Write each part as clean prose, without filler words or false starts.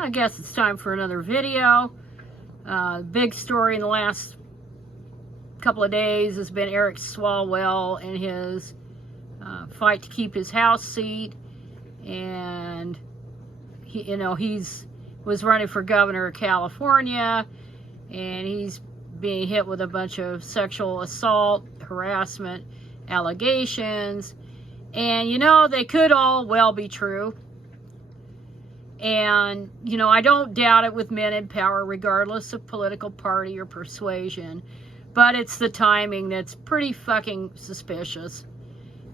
I guess it's time for another video. Big story in the last couple of days has been Eric Swalwell and his fight to keep his House seat, and he was running for governor of California, and he's being hit with a bunch of sexual assault, harassment allegations, and they could all well be true. And I don't doubt it with men in power, regardless of political party or persuasion, but it's the timing that's pretty fucking suspicious.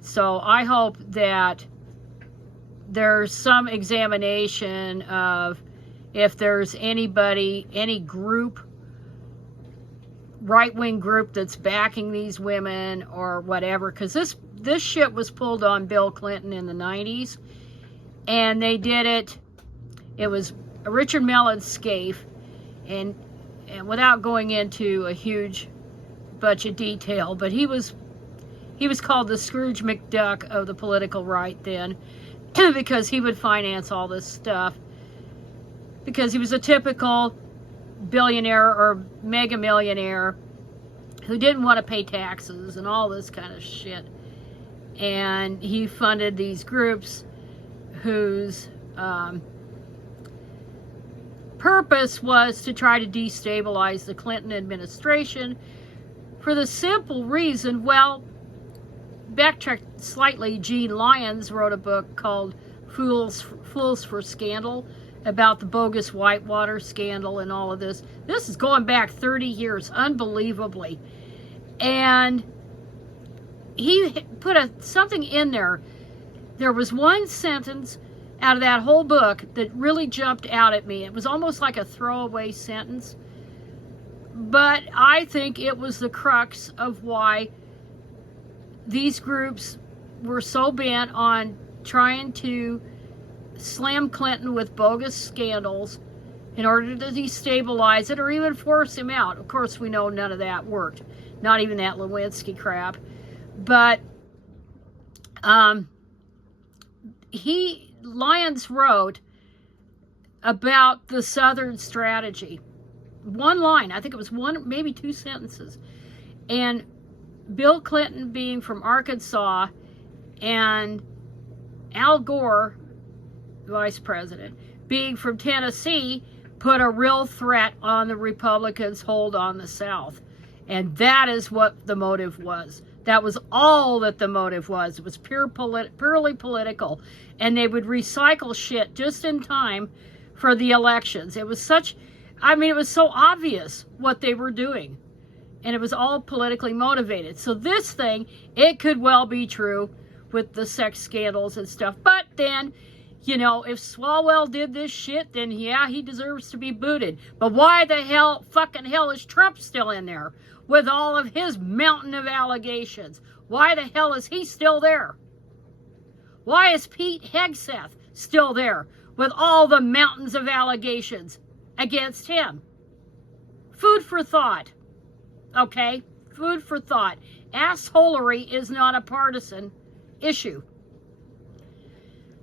So I hope that there's some examination of if there's anybody, any group, right-wing group that's backing these women or whatever, because this shit was pulled on Bill Clinton in the 90s, and they did it. It was Richard Mellon's scaife, and without going into a huge bunch of detail, but he was called the Scrooge McDuck of the political right then, because he would finance all this stuff, because he was a typical billionaire or mega millionaire who didn't want to pay taxes and all this kind of shit. And he funded these groups whose purpose was to try to destabilize the Clinton administration for the simple reason, well, backtrack slightly, Gene Lyons wrote a book called Fools for Scandal about the bogus Whitewater scandal and all of this. This is going back 30 years, unbelievably. And he put something in there. There was one sentence out of that whole book that really jumped out at me. It was almost like a throwaway sentence, but I think it was the crux of why these groups were so bent on trying to slam Clinton with bogus scandals in order to destabilize it or even force him out. Of course, we know none of that worked. Not even that Lewinsky crap. But Lyons wrote about the Southern strategy. One line, I think it was one, maybe two sentences. And Bill Clinton being from Arkansas and Al Gore, vice president, being from Tennessee, put a real threat on the Republicans' hold on the South. And that is what the motive was. That was all that the motive was. It was purely political. And they would recycle shit just in time for the elections. It was it was so obvious what they were doing. And it was all politically motivated. So this thing, it could well be true with the sex scandals and stuff. But then, if Swalwell did this shit, then yeah, he deserves to be booted. But why the fucking hell is Trump still in there with all of his mountain of allegations? Why the hell is he still there? Why is Pete Hegseth still there with all the mountains of allegations against him? Food for thought. Okay? Food for thought. Assholery is not a partisan issue.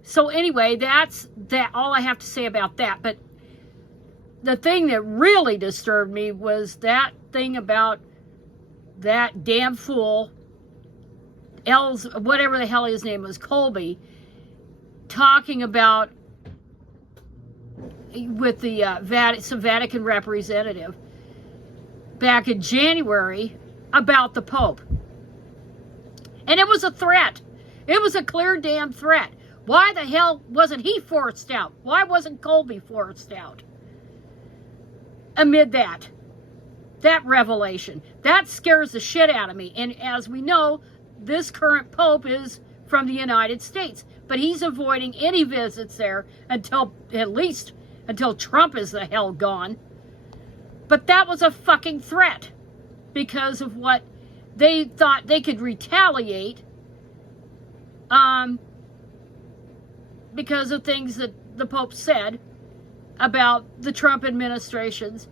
So anyway, that's all I have to say about that. But the thing that really disturbed me was that thing about that damn fool, whatever the hell his name was, Colby, talking about with the some Vatican representative back in January about the Pope. And it was a threat. It was a clear damn threat. Why the hell wasn't he forced out? Why wasn't Colby forced out? Amid that revelation. That scares the shit out of me. And as we know, this current Pope is from the United States. But he's avoiding any visits there until Trump is the hell gone. But that was a fucking threat because of what they thought they could retaliate because of things that the Pope said about the Trump administration's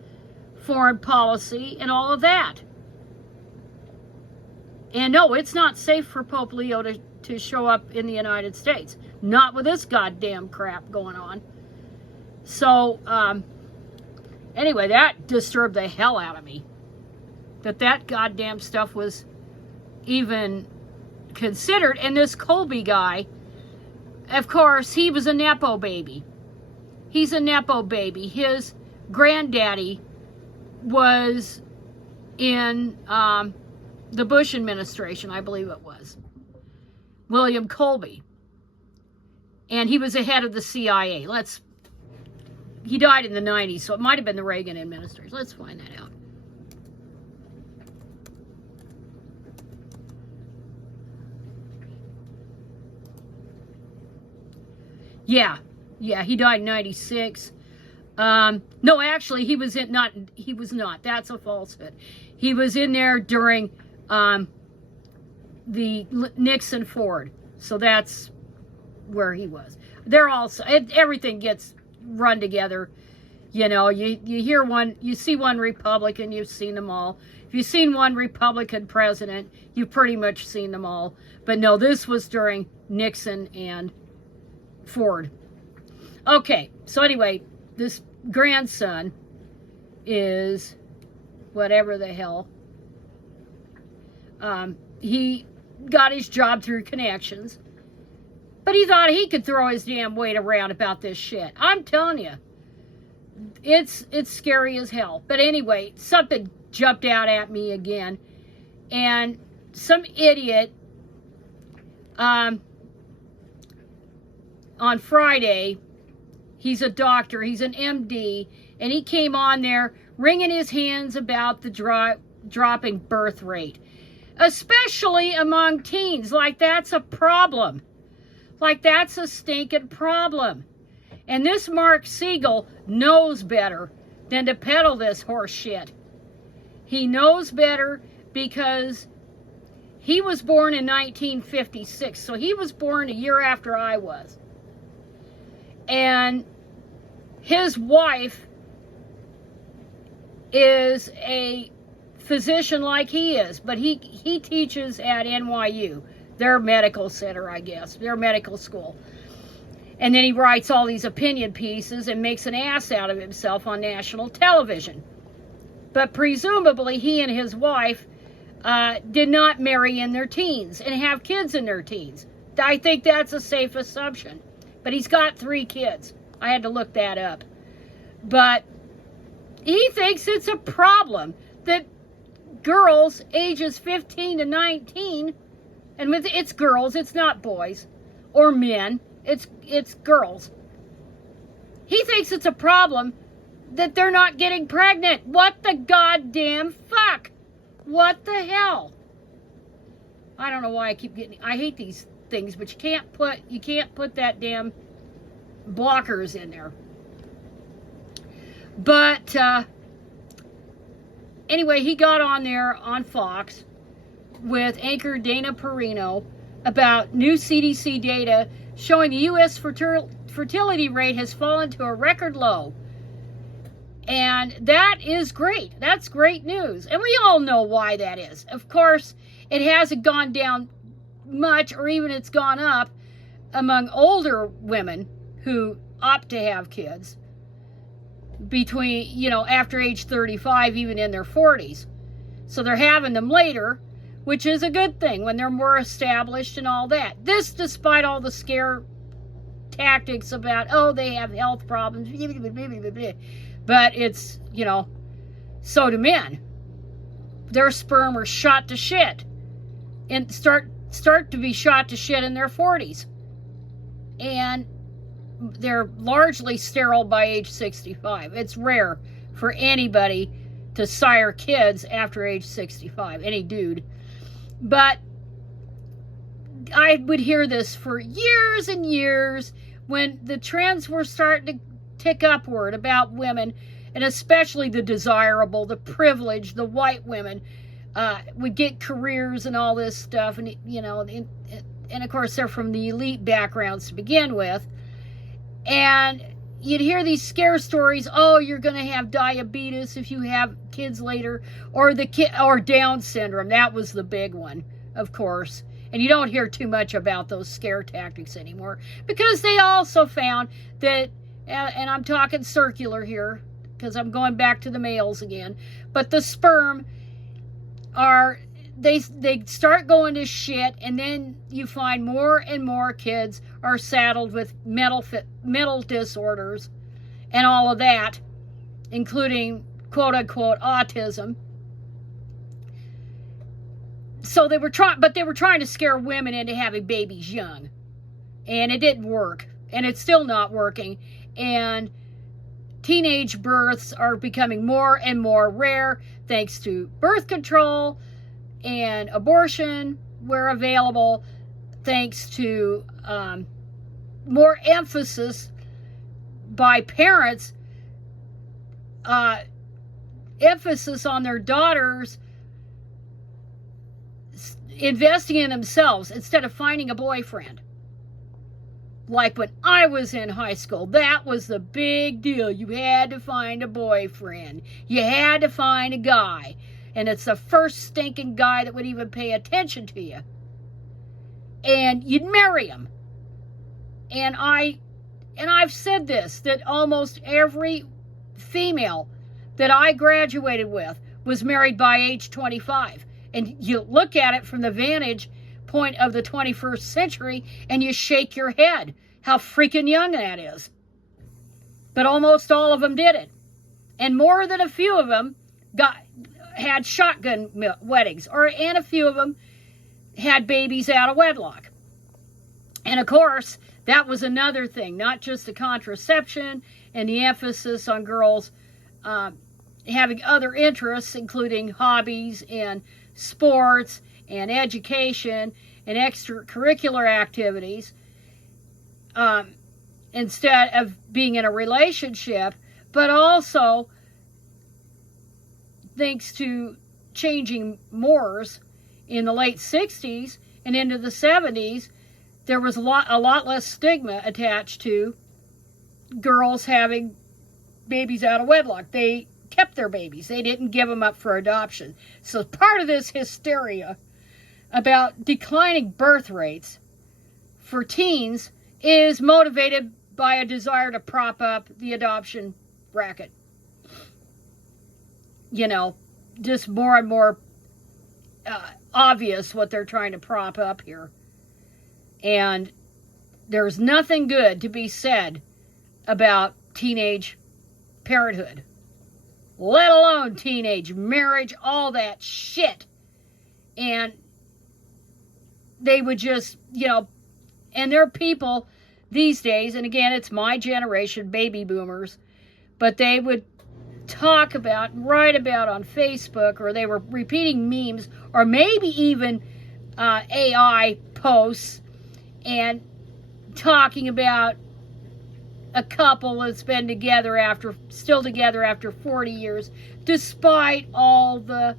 foreign policy and all of that. And no, it's not safe for Pope Leo to show up in the United States. Not with this goddamn crap going on. So, anyway, that disturbed the hell out of me. That goddamn stuff was even considered. And this Colby guy, of course, he was a Nepo baby. He's a Nepo baby. His granddaddy was in the Bush administration, I believe it was. William Colby. And he was the head of the CIA. He died in the 90s, so it might have been the Reagan administration. Let's find that out. Yeah, he died in 96. No, actually, he was not. That's a falsehood. He was in there during the Nixon Ford. So that's where he was. They're also, everything gets run together. You know, you hear one, you see one Republican, you've seen them all. If you've seen one Republican president, you've pretty much seen them all. But no, this was during Nixon and Ford. Okay, so anyway, this grandson is whatever the hell. He got his job through connections, but he thought he could throw his damn weight around about this shit. I'm telling you, it's scary as hell. But anyway, something jumped out at me again, and some idiot on Friday, he's a doctor, he's an MD, and he came on there wringing his hands about the dropping birth rate, especially among teens. Like, that's a problem. Like, that's a stinking problem. And this Mark Siegel knows better than to peddle this horse shit. He knows better because he was born in 1956, so he was born a year after I was. And his wife is a physician like he is, but he teaches at NYU, their medical center, I guess, their medical school. And then he writes all these opinion pieces and makes an ass out of himself on national television. But presumably he and his wife did not marry in their teens and have kids in their teens. I think that's a safe assumption. But he's got 3 kids. I had to look that up. But he thinks it's a problem that girls ages 15 to 19, and it's girls, it's not boys or men, it's girls. He thinks it's a problem that they're not getting pregnant. What the goddamn fuck? What the hell? I don't know why I hate these things, but you can't put that damn blockers in there. But anyway, he got on there on Fox with anchor Dana Perino about new CDC data showing the U.S. fertility rate has fallen to a record low. And that is great. That's great news. And we all know why that is. Of course, it hasn't gone down much, or even it's gone up among older women who opt to have kids between, after age 35, even in their 40s. So they're having them later, which is a good thing when they're more established and all that. This despite all the scare tactics about, oh, they have health problems, but it's, so do men. Their sperm are shot to shit and start to be shot to shit in their 40s. And they're largely sterile by age 65. It's rare for anybody to sire kids after age 65, any dude. But I would hear this for years and years when the trends were starting to tick upward about women, and especially the desirable, the privileged, the white women would get careers and all this stuff, and and of course they're from the elite backgrounds to begin with. And you'd hear these scare stories, oh, you're going to have diabetes if you have kids later, or or Down syndrome. That was the big one, of course. And you don't hear too much about those scare tactics anymore, because they also found that, and I'm talking circular here because I'm going back to the males again, but the sperm are, they start going to shit, and then you find more and more kids are saddled with mental disorders and all of that, including quote-unquote autism. So they were trying to scare women into having babies young, and it didn't work, and it's still not working. And teenage births are becoming more and more rare thanks to birth control and abortion where available, thanks to more emphasis by parents, emphasis on their daughters investing in themselves instead of finding a boyfriend. Like when I was in high school, that was the big deal. You had to find a boyfriend. You had to find a guy. And it's the first stinking guy that would even pay attention to you. And you'd marry him. And I've said this, that almost every female that I graduated with was married by age 25. And you look at it from the vantage point of the 21st century and you shake your head how freaking young that is. But almost all of them did it. And more than a few of them had shotgun weddings, and a few of them had babies out of wedlock. And of course, that was another thing, not just the contraception and the emphasis on girls having other interests, including hobbies and sports and education and extracurricular activities, instead of being in a relationship, but also thanks to changing mores in the late 60s and into the 70s, there was a lot less stigma attached to girls having babies out of wedlock. They kept their babies. They didn't give them up for adoption. So part of this hysteria about declining birth rates for teens is motivated by a desire to prop up the adoption racket. You know, just more and more obvious what they're trying to prop up here. And there's nothing good to be said about teenage parenthood, let alone teenage marriage, all that shit. And they would just, and there are people these days, and again, it's my generation, baby boomers, but they would talk about and write about on Facebook, or they were repeating memes, or maybe even AI posts, and talking about a couple that's been still together after 40 years, despite all the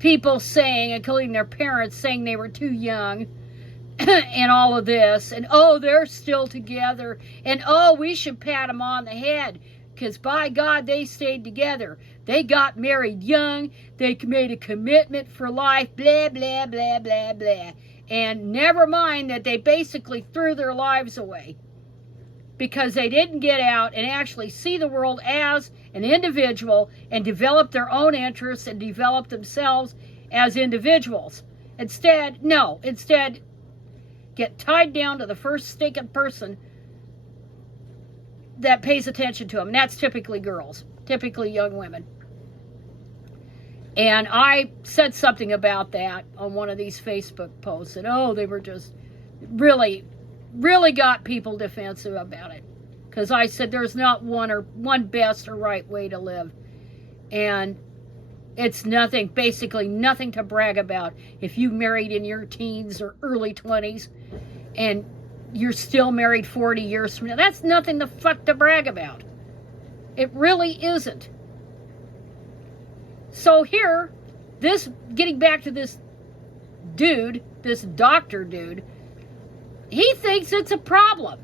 people saying, including their parents, saying they were too young, and all of this, and they're still together, and we should pat them on the head, because by God, they stayed together. They got married young, they made a commitment for life, blah, blah, blah, blah, blah. And never mind that they basically threw their lives away because they didn't get out and actually see the world as an individual and develop their own interests and develop themselves as individuals. Instead, get tied down to the first stinking person that pays attention to them. And that's typically girls, typically young women. And I said something about that on one of these Facebook posts. And they were just really, really got people defensive about it. Because I said there's not one best or right way to live. And it's basically nothing to brag about if you married in your teens or early 20s and you're still married 40 years from now. That's nothing the fuck to brag about. It really isn't. So here, getting back to this dude, this doctor dude, he thinks it's a problem.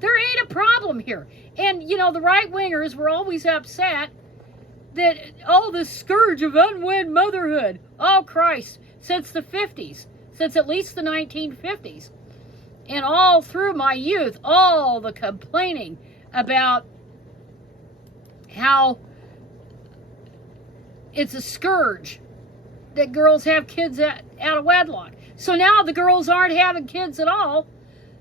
There ain't a problem here. And, the right-wingers were always upset that, the scourge of unwed motherhood. Oh, Christ, since the 50s. since at least the 1950s. And all through my youth, all the complaining about how it's a scourge that girls have kids out of wedlock. So now the girls aren't having kids at all.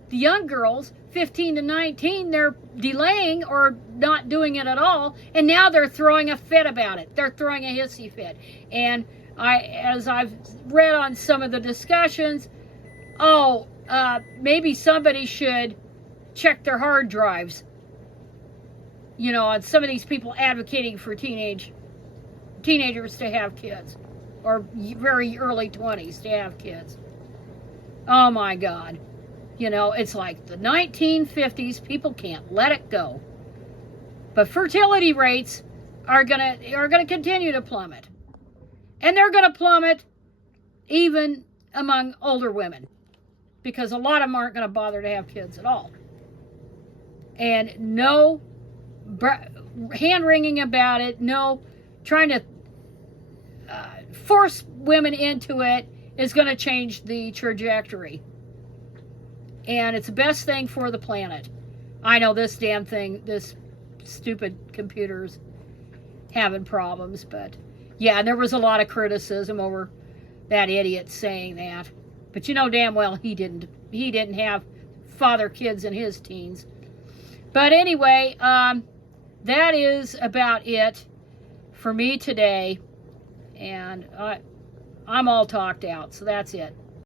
The young girls, 15 to 19, they're delaying or not doing it at all, and now they're throwing a fit about it. They're throwing a hissy fit. And as I've read on some of the discussions, maybe somebody should check their hard drives. You know, on some of these people advocating for teenagers to have kids, or very early 20s to have kids. Oh my God. You know, it's like the 1950s. People can't let it go. But fertility rates are gonna continue to plummet. And they're gonna plummet even among older women, because a lot of them aren't gonna bother to have kids at all. And no hand-wringing about it, no trying to force women into it is going to change the trajectory. And it's the best thing for the planet. I know this damn thing, this stupid computer's having problems, but yeah, and there was a lot of criticism over that idiot saying that. But you know damn well he didn't have father kids in his teens. But anyway, that is about it for me today. And I'm all talked out, so that's it.